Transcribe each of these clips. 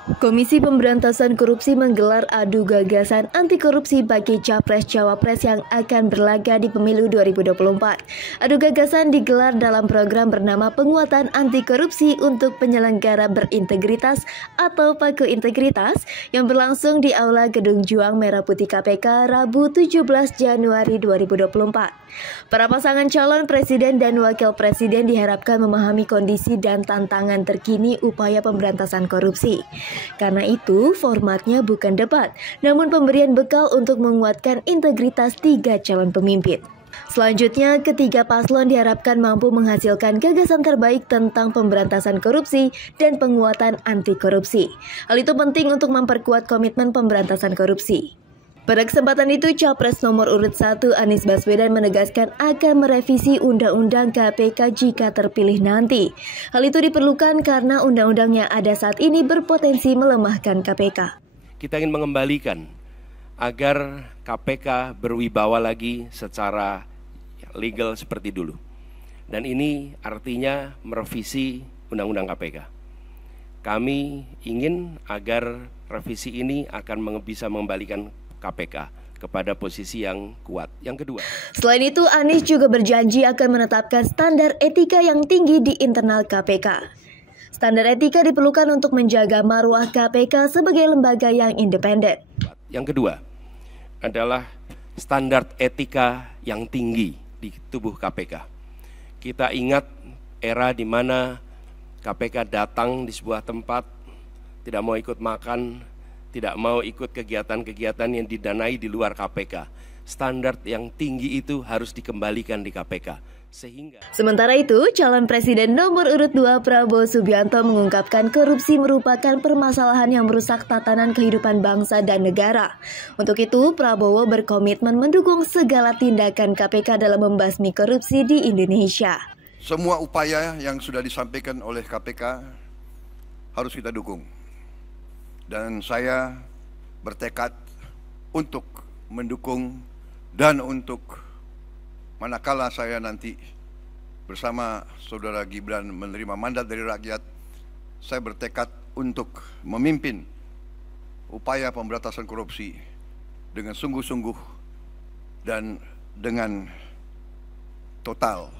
Komisi Pemberantasan Korupsi menggelar adu gagasan anti korupsi bagi Capres-Cawapres yang akan berlaga di Pemilu 2024. Adu gagasan digelar dalam program bernama Penguatan Anti Korupsi untuk Penyelenggara Berintegritas atau Paku Integritas yang berlangsung di Aula Gedung Juang Merah Putih KPK Rabu 17 Januari 2024. Para pasangan calon presiden dan wakil presiden diharapkan memahami kondisi dan tantangan terkini upaya pemberantasan korupsi. Karena itu, formatnya bukan debat, namun pemberian bekal untuk menguatkan integritas 3 calon pemimpin. Selanjutnya, ketiga paslon diharapkan mampu menghasilkan gagasan terbaik tentang pemberantasan korupsi dan penguatan anti korupsi. Hal itu penting untuk memperkuat komitmen pemberantasan korupsi. Pada kesempatan itu, Capres nomor urut 1 Anies Baswedan menegaskan akan merevisi Undang-Undang KPK jika terpilih nanti. Hal itu diperlukan karena undang-undang yang ada saat ini berpotensi melemahkan KPK. Kita ingin mengembalikan agar KPK berwibawa lagi secara legal seperti dulu. Dan ini artinya merevisi Undang-Undang KPK. Kami ingin agar revisi ini akan bisa mengembalikan KPK kepada posisi yang kuat. Yang kedua, selain itu, Anies juga berjanji akan menetapkan standar etika yang tinggi di internal KPK. Standar etika diperlukan untuk menjaga marwah KPK sebagai lembaga yang independen. Yang kedua adalah standar etika yang tinggi di tubuh KPK. Kita ingat era di mana KPK datang di sebuah tempat, tidak mau ikut makan, tidak mau ikut kegiatan-kegiatan yang didanai di luar KPK. Standar yang tinggi itu harus dikembalikan di KPK. Sementara itu, calon presiden nomor urut 2 Prabowo Subianto mengungkapkan korupsi merupakan permasalahan yang merusak tatanan kehidupan bangsa dan negara. Untuk itu, Prabowo berkomitmen mendukung segala tindakan KPK dalam membasmi korupsi di Indonesia. Semua upaya yang sudah disampaikan oleh KPK harus kita dukung. Dan saya bertekad untuk mendukung dan untuk manakala saya nanti bersama Saudara Gibran menerima mandat dari rakyat, saya bertekad untuk memimpin upaya pemberantasan korupsi dengan sungguh-sungguh dan dengan total.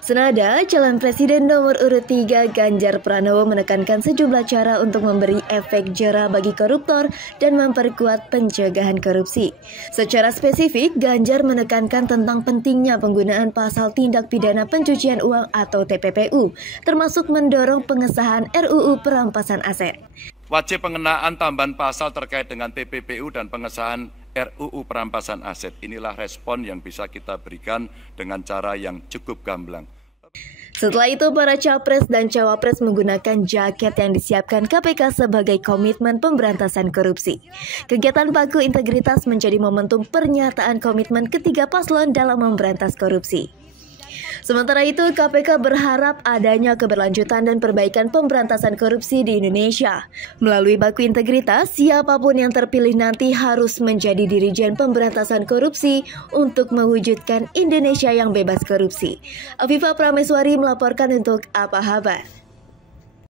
Senada, calon presiden nomor urut 3 Ganjar Pranowo menekankan sejumlah cara untuk memberi efek jera bagi koruptor dan memperkuat pencegahan korupsi. Secara spesifik, Ganjar menekankan tentang pentingnya penggunaan pasal tindak pidana pencucian uang atau TPPU, termasuk mendorong pengesahan RUU perampasan aset. Wajib pengenaan tambahan pasal terkait dengan TPPU dan pengesahan RUU perampasan aset. Inilah respon yang bisa kita berikan dengan cara yang cukup gamblang. Setelah itu, para capres dan cawapres menggunakan jaket yang disiapkan KPK sebagai komitmen pemberantasan korupsi. Kegiatan Paku Integritas menjadi momentum pernyataan komitmen ketiga paslon dalam memberantas korupsi. Sementara itu, KPK berharap adanya keberlanjutan dan perbaikan pemberantasan korupsi di Indonesia. Melalui Paku Integritas, siapapun yang terpilih nanti harus menjadi dirijen pemberantasan korupsi untuk mewujudkan Indonesia yang bebas korupsi. Afifa Prameswari melaporkan untuk Apa Kabar.